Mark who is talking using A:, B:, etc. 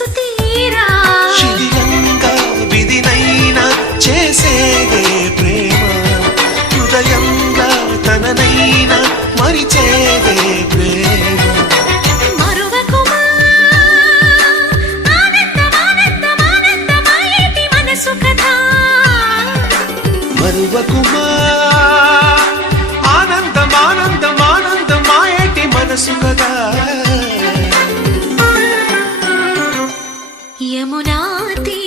A: సుతీరా
B: శిథిలంగా విధినైనా చేసేదే ప్రేమ హృదయంగా తననైనా మరిచేదే ప్రేమ
A: మరువకుమా यमुना